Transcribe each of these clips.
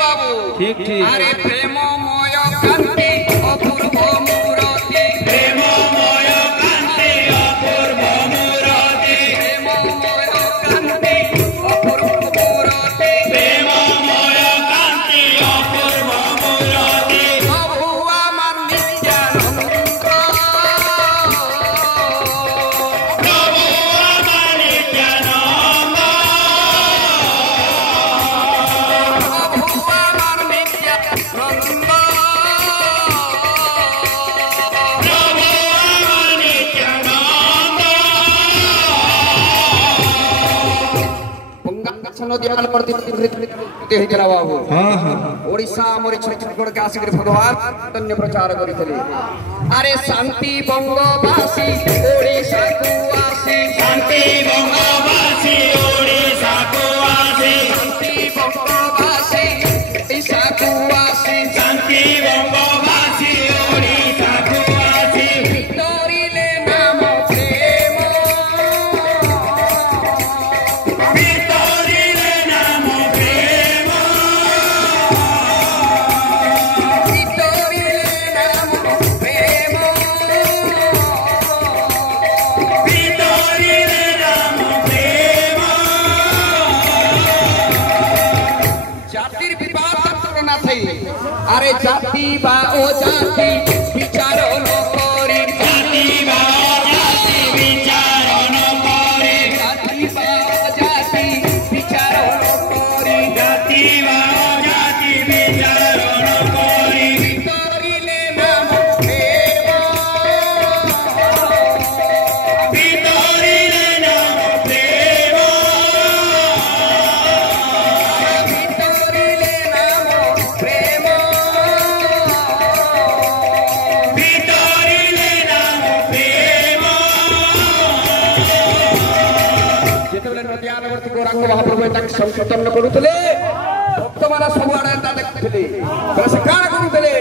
अरे प्रेममय कांति अपूर्व मूरति प्रेममय कांति अपूर्व मूरति प्रेममय कांति अपूर्व मूरति प्रेममय कांति अपूर्व मूरति प्रभु আমার নিত্যানন্দ प्रभु আমার নিত্যানন্দ बाबू ओडिशा मोर छत्तीसगढ़ के आसिक भगवान धन्य प्रचार करते अरे शांति बंगवासी ओडिशा को आसी शांति बंगवासी ओडिशा को आसी शांति बंगवासी ओडिशा को आसी शांति बंगवासी ओडिशा को आसी भितरिले नाम प्रेम भितरिले नाम प्रेम भितरिले नाम प्रेम भितरिले नाम प्रेम जातिर विवाद करना थई अरे जाति बा ओ जाति विचार न करी जाति बा जाति विचार न करी जाति बा जाति विचार न करी जाति बा जाति विचार न करी भितरिले नाम प्रेम भितरिले नाम प्रेम ଯେତେବେଳେ ନଦିଆନଗର ଗୌରାଙ୍ଗ ମହାପ୍ରଭୁ ତାକୁ ସଂକୀର୍ତ୍ତନ କରୁଥିଲେ ଭକ୍ତମାନେ ସବୁଆଡେ ତା ଦେଖୁଥିଲେ ସେ କାଣ କରୁଥିଲେ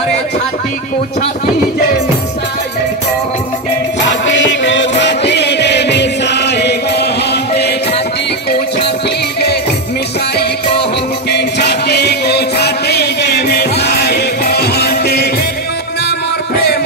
ଆରେ ଛାତିକୁ ଛାତି ଯେ ମିଶାଇ କହନ୍ତି ଛାତିକୁ ଛାତି ଯେ ମିଶାଇ କହନ୍ତି ଛାତିକୁ ଛାତି ଯେ ମିଶାଇ କହନ୍ତି ଛାତିକୁ ଛାତି ଯେ ମିଶାଇ କହନ୍ତି ନାମର ପ୍ରେମ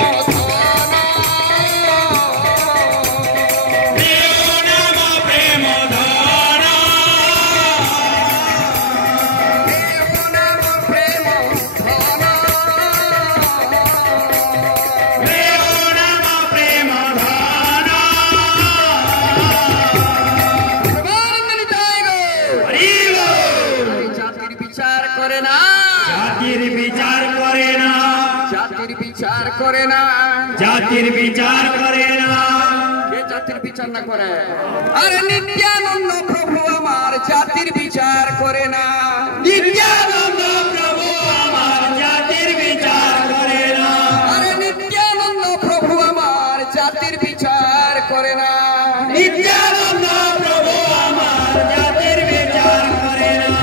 জাতির বিচার করে না কে জাতির বিচার না করে আরে নিত্যানন্দ প্রভু আমার জাতির বিচার করে না নিত্যানন্দ প্রভু আমার জাতির বিচার করে না আরে নিত্যানন্দ প্রভু আমার জাতির বিচার করে না নিত্যানন্দ প্রভু আমার জাতির বিচার করে না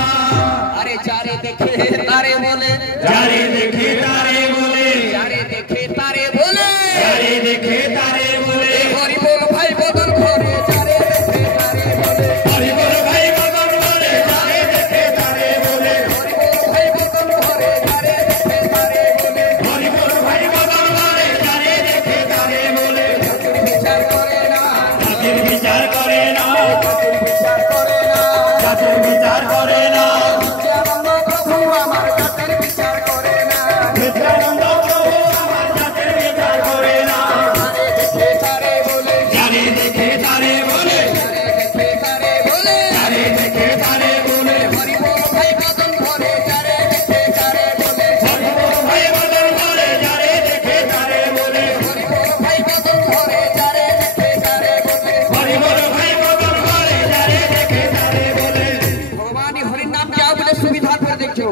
আরে যারে দেখে তারে বলে যারে দেখে তারে বলে যারে দেখে তারে বলে যারে দেখে তারে বলে হরি বল ভাই বদন ঘরে যারে দেখে তারে বলে হরি বল ভাই বদন ঘরে যারে দেখে তারে বলে হরি বল ভাই বদন ঘরে যারে দেখে তারে বলে হরি বল ভাই বদন ঘরে যারে দেখে তারে বলে জাতির বিচার করে না জাতির বিচার করে না জাতির বিচার করে না জাতির বিচার করে না নিত্যানন্দ প্রভু আমার জাতির বিচার করে না নিত্যানন্দ প্রভু আমার জাতির বিচার করে না যারে দেখে তারে বলে যারে দেখে তারে বলে যারে দেখে তারে বলে যারে দেখে তারে বলে হরি বল ভাই বদন ঘরে যারে দেখে তারে বলে হরি বল ভাই বদন ঘরে যারে দেখে তারে বলে হরি বল ভাই বদন ঘরে যারে দেখে তারে বলে হরি বল ভাই বদন ঘরে যারে দেখে তারে বলে ভগবান হরির নাম যাও বলে সুবিধা করে দেখছো